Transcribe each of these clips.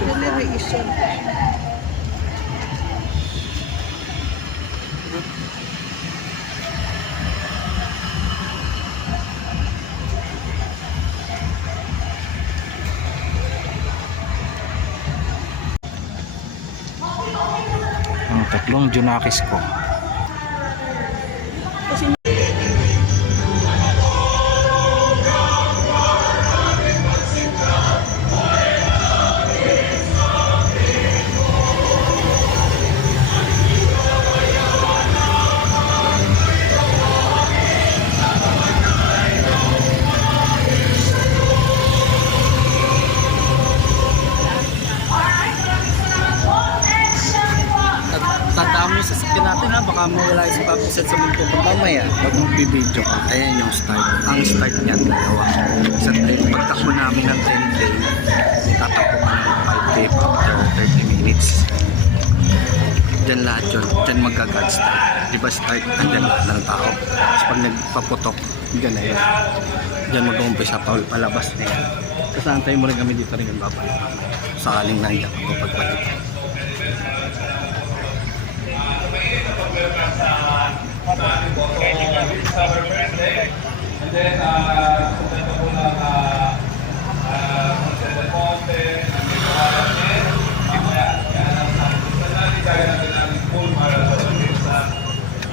generation. ang tatlong junakis ko Tandaan mo yung natin ha, baka mawala yung sa papiset sa multo pa mamaya. Pag magbibideo ka, ayan yung start. Ang start niyan, dalawa. Sa pagtakbo namin ng 10K, tatakbo ka ng 5K after 30 minutes. Diyan lahat yun. Diyan magka-god start. Di ba start? Andyan lahat ng tao. Tapos pag nagpaputok, diyan na yun. Diyan mag-umpisa pa palabas na yan. Kasi antayin mo rin kami dito rin yung babalik. Sakaling nandiyan ako pagbalik. And then, uh, sundan na po ng uh, uh, Consider Ponte, ng Ligawaran din. Mamaya, yan ang sundan natin, kaya natin ang full marathon din sa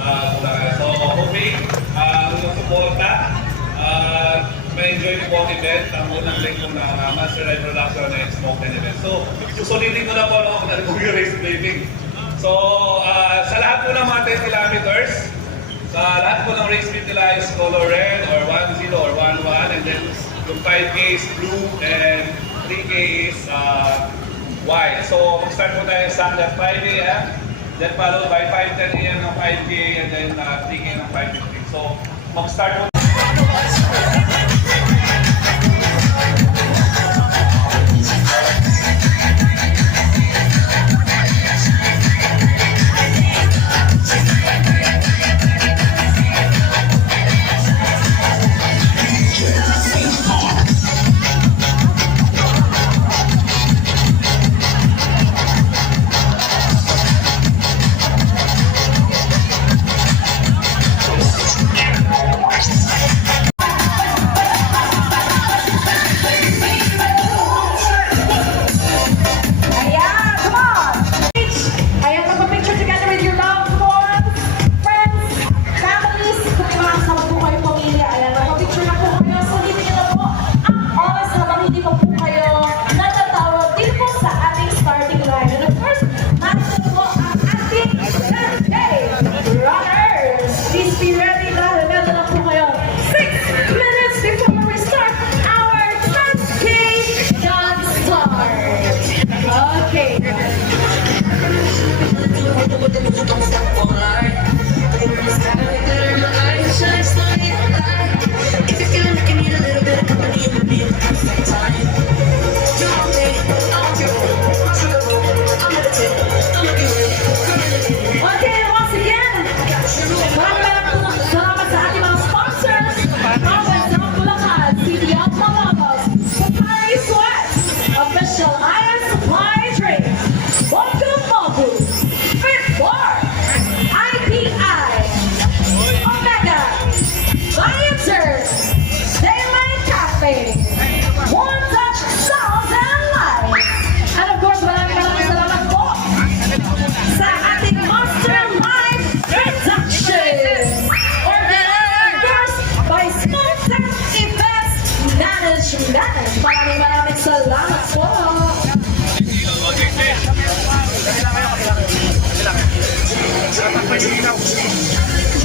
uh, Bulacan. So, hoping, uh, kung suporta, uh, may enjoy po ang event, ang unang linggo ng uh, Master Ride Production and Smoke and Event. So, susulitin ko na po no, kung ano po yung race briefing. So, uh, sa lahat po ng mga 10 kilometers, sa lahat po ng race speed nila is color red or 1-0 or 1-1 and then yung 5K is blue and 3K is uh, white. So mag-start po tayo sa at 5 a.m. Then followed by 5.10 a.m. ng 5K and then uh, 3K ng 5.15. So mag-start po Sundan. Maraming maraming salamat po. Kailangan kayo, kailangan kayo. Kailangan kayo. Kailangan kayo.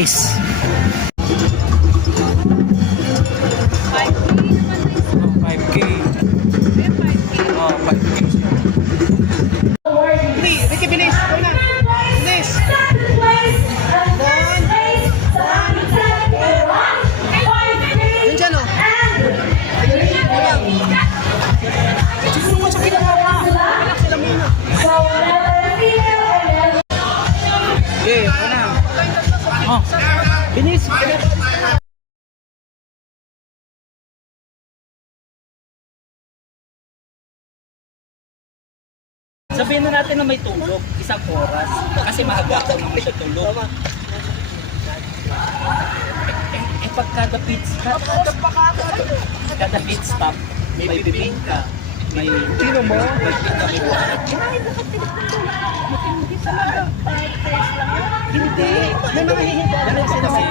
Takis. Yeah. Oh. Binis. Sabihin na natin na may tulog, isang oras, kasi maaga ako nang may tulog. Eh, eh, eh pagka the pit stop, kada pit stop, may bibingka. May... Sino mo? May kita ko. Hindi. May mga hihinda. Ano kasi?